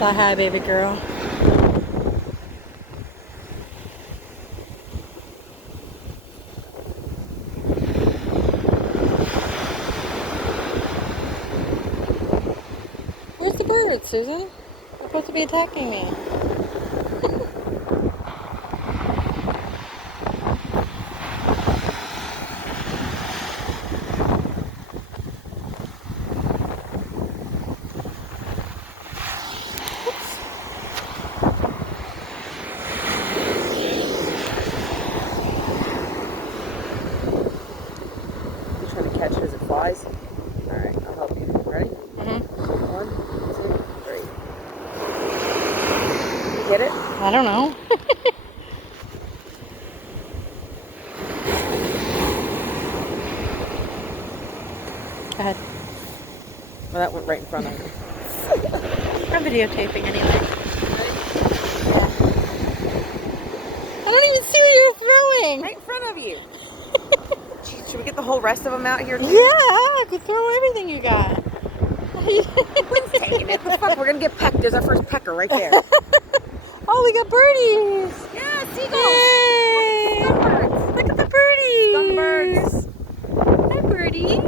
Say hi, baby girl. Where's the bird, Susan? They're supposed to be attacking me. Trying to catch it as it flies. All right, I'll help you. Ready? Mm-hmm. 1, 2, 3. You get it? I don't know. Go ahead. Well, that went right in front of me. I'm videotaping anyway. I don't even see what you're throwing. Right in front of you. Jeez, should we get the whole rest of them out here too? Yeah, I could throw everything you got. Quinn's taking it. The fuck, we're gonna get pecked. There's our first pecker right there. Oh, we got birdies. Yeah, seagulls. Yay! Look at the birdies. Scumbirds. Hi, birdie.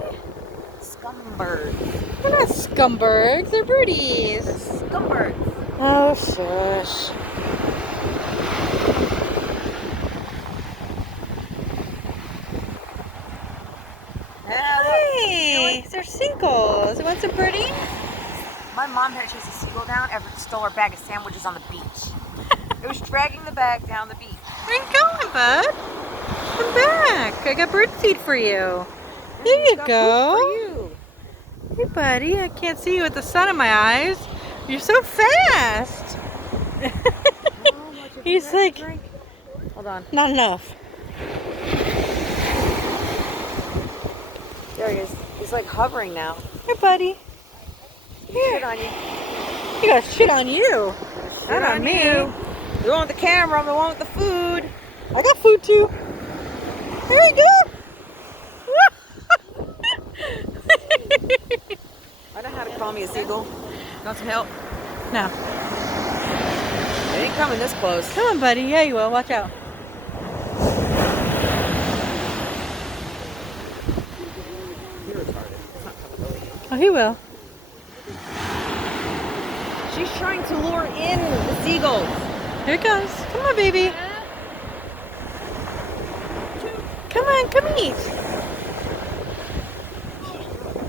Scumbirds. They're not scumbergs. They're birdies. Scumbirds. Oh, shush. Hey, they're seagulls. You want some birdie? My mom had to chase a seagull down after it stole our bag of sandwiches on the beach. It was dragging the bag down the beach. Where you going, bud? Come back. I got bird feed for you. There you go. For you. Hey, buddy. I can't see you with the sun in my eyes. You're so fast. He's like, hold on. not enough. There he is. He's like hovering now. Hey, buddy. Shit on you. He got shit on you. Shit Not on me. You. The one with the camera, I'm the one with the food. I got food too. There you go. I know how to call me a seagull. Want some help? No. They ain't coming this close. Come on, buddy. Yeah, you will. Watch out. You're retarded. It's not coming over you. Oh, he will. She's trying to lure in the seagulls. Here it comes. Come on, baby. Come on, come eat.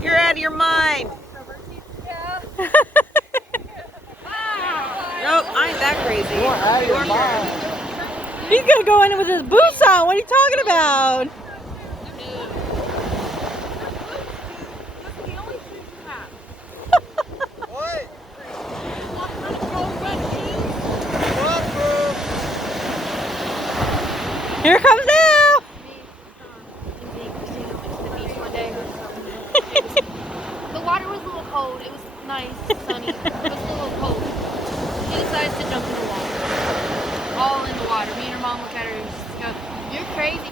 You're out of your mind. Nope, I ain't that crazy. You're out of your mind. He's gonna go in with his boots on. What are you talking about? What? Here it comes now. The water was a little cold. It was nice, sunny. It was a little cold. He decides to jump in the water. All in the water. Me and her mom look at her and just go, "You're crazy."